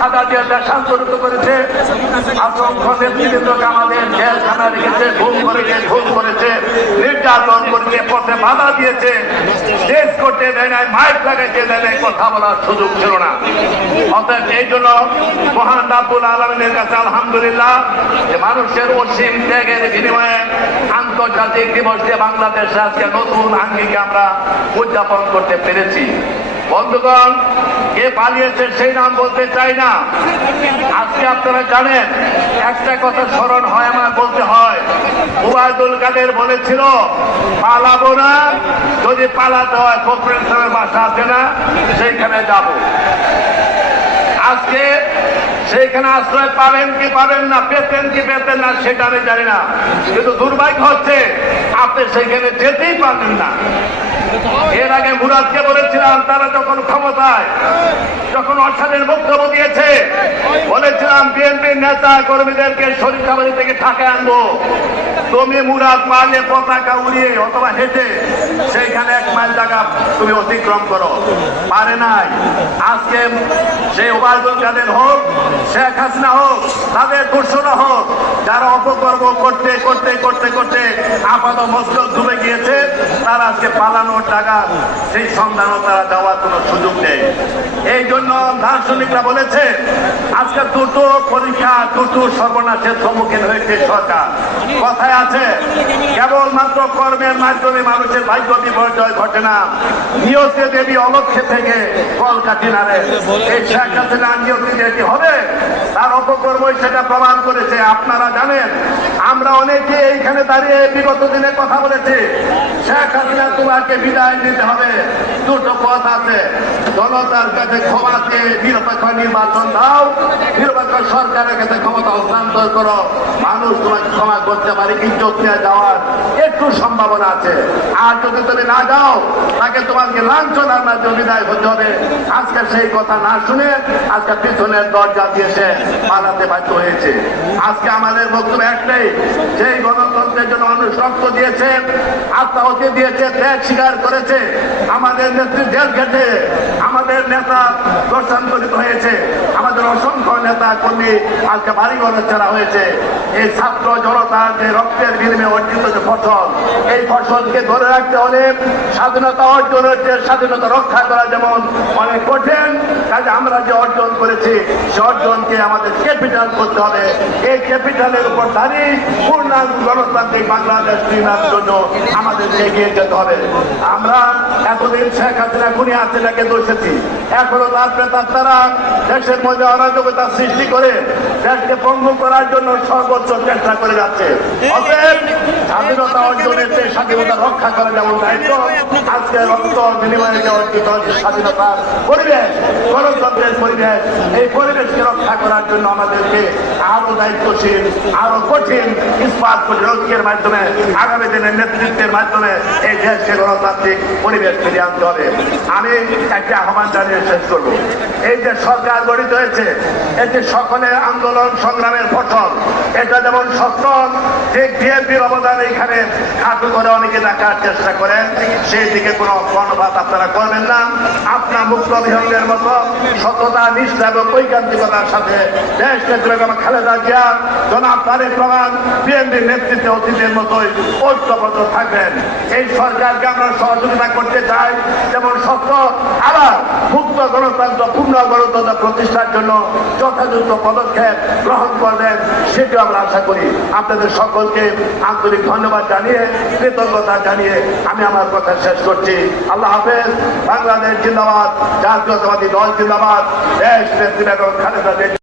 সাদা দিয়ে দেশান্তরিত করেছে। অসংখ্য নেতৃবৃন্দকে আমাদের জেলখানা রেখেছে, ঘুম করেছে ঘুম করেছে। নির্যাতন করেছে, পথে বাধা দিয়েছে। দেশ করতে দেয় নাই, মাইক লাগাইতে দেয় নাই, কথা বলার সুযোগ ছিল না। অতএব এই জন্য মহান রাবুল আলমিনের কাছে আলহামদুলিল্লাহ যে মানুষের অসীম ত্যাগের বিনিময়ে আন্তর্জাতিক দিবস দিয়ে বাংলাদেশে আজকে নতুন আঙ্গিকে আমরা উদযাপন করতে পেরেছি। বন্ধুগণ, কে পালিয়েছে সেই নাম বলতে চাই না। আজকে আপনারা জানেন, একটা কথা স্মরণ হয় আমার বলতে হয়। উবায়দুল কাদের বলেছিল, পালাবো না, যদি পালাতে হয় ফখরুল ইসলামের বাসা আছে না, সেইখানে যাব। আজকে সেইখানে আশ্রয় পাবেন কি পাবেন না, পেতেন কি পেতেন না, সেটা আমি জানি না। কিন্তু দুর্ভাগ্য হচ্ছে, আপনি সেখানে যেতেই পারবেন না। এর আগে মুরাদকে বলেছিলাম, তারা যখন ক্ষমতায়, যখন অসাধীন বক্তব্য দিয়েছে, বলেছিলাম, বিএনপির নেতা কর্মীদেরকে শরীর থেকে ঠাকে আনব। তুমি মুরাদ পারলে পতাকা উড়িয়ে অথবা হেঁটে সেইখানে এক মাইল জায়গা তুমি অতিক্রম করো। পারে নাই। আজকে সে ওবায়দুল কাদের হোক, শেখ হাসিনা হোক, তাদের দর্শনা হোক, যারা অপকর্ম করতে করতে করতে করতে আপাত মস্তক ডুবে গিয়েছে, তারা আজকে পালানোর টাকা, সেই সন্ধানও তারা দেওয়ার কোনো সুযোগ নেই। এই জন্য দার্শনিকরা বলেছে, আজকে দুটো পরীক্ষা, দুটো সর্বনাশের সম্মুখীন হয়েছে সরকার। কথায় আছে, কেবলমাত্র কর্মের মাধ্যমে মানুষের ভাগ্য বিপর্যয় ঘটে না। নিয়তে দেবী অলক্ষে থেকে কল কাটি নারে এই শেখ হাসিনা নিয়তি যেটি হবে? তার অপকর্মই সেটা প্রমাণ করেছে। আপনারা জানেন, আমরা অনেকে এইখানে দাঁড়িয়ে বিগত দিনে কথা বলেছি। শেখ তোমাকে বিদায় নিতে হবে। দুটো পথ আছে। জনতার কাছে ক্ষমাকে নিরপেক্ষ নির্বাচন দাও। নিরপেক্ষ সরকারের কাছে ক্ষমতা হস্তান্তর করো। মানুষ তোমাকে ক্ষমা করতে পারে ইজ্জত নিয়ে যাওয়ার একটু সম্ভাবনা আছে। আর যদি তুমি না যাও, তাকে তোমাকে লাঞ্ছনার মাধ্যমে বিদায় হতে হবে। আজকে সেই কথা না শুনে আজকে পিছনের দরজা দিয়েছে পালাতে বাধ্য হয়েছে। আজকে আমাদের বক্তব্য একটাই সেই গণতন্ত্রের জন্য মানুষ রক্ত দিয়েছে আত্মাহতি দিয়েছে ত্যাগ স্বীকার করেছে। আমাদের নেত্রী জেল আমাদের নেতা দর্শান্তরিত হয়েছে। আমাদের অসংখ্য নেতা কর্মী আজকে বাড়ি ঘরে ছাড়া হয়েছে। এই ছাত্র জনতার যে রক্তের বিনিময়ে অর্জিত যে ফসল, এই ফসলকে ধরে রাখতে হলে স্বাধীনতা অর্জনের স্বাধীনতা রক্ষা করা যেমন অনেক কঠিন কাজে আমরা যে অর্জন করেছি, সে অর্জনকে আমাদের ক্যাপিটাল করতে হবে। এই ক্যাপিটালের উপর দাঁড়িয়ে পূর্ণাঙ্গ গণতান্ত্রিক বাংলাদেশ নির্মাণের জন্য আমাদের এগিয়ে যেতে হবে। আমরা এতদিন শেখ হাসিনা খুনি হাসিনাকে দোষেছি এখনও তার প্রেতার তারা দেশের মধ্যে অরাজকতা সৃষ্টি করে দেশকে পঙ্গু করার জন্য সর্বোচ্চ চেষ্টা করে যাচ্ছে। স্বাধীনতা অর্জনের চেয়ে স্বাধীনতা রক্ষা করা যেমন দায়িত্ব আজকে রক্ত বিনিময়ে যে অর্জিত স্বাধীনতার পরিবেশ গণতন্ত্রের পরিবেশ এই পরিবেশকে রক্ষা করার জন্য আমাদেরকে আরও দায়িত্বশীল, আরও কঠিন ইস্পাত প্রতিরোধের মাধ্যমে আগামী দিনের নেতৃত্বের মাধ্যমে এই দেশকে গণতান্ত্রিক পরিবেশ ফিরিয়ে আনতে হবে। আমি একটা আহ্বান জানিয়ে শেষ করব। এই যে সরকার গঠিত হয়েছে, এটি সকলের আন্দোলন সংগ্রামের ফসল। এটা যেমন সত্য যে বিএনপির অবদান এখানে খাটু করে অনেকে দেখার চেষ্টা করেন, সেই দিকে কোনো কর্ণপাত আপনারা করবেন না। আপনার মুক্ত বিহঙ্গের মতো সততা, নিষ্ঠা এবং ঐকান্তিকতার সাথে দেশ বেগম খালেদা জিয়া, জনাব তারেক রহমান বিএনপির নেতৃত্বে অতীতের মতোই ঐক্যবদ্ধ থাকবেন। এই সরকারকে আমরা সহযোগিতা করতে চাই, যেমন সত্য আবার মুক্ত গণতন্ত্র, পূর্ণ গণতন্ত্র প্রতিষ্ঠার জন্য যথাযথ পদক্ষেপ গ্রহণ করবেন সেটি আমরা আশা করি। আপনাদের সকলকে আন্তরিক ধন্যবাদ জানিয়ে, কৃতজ্ঞতা জানিয়ে আমি আমার কথা শেষ করছি। আল্লাহ হাফেজ, বাংলাদেশ জিন্দাবাদ, জাতীয়তাবাদী দল জিন্দাবাদ, দেশ নেত্রী বেগম খালেদা জিয়া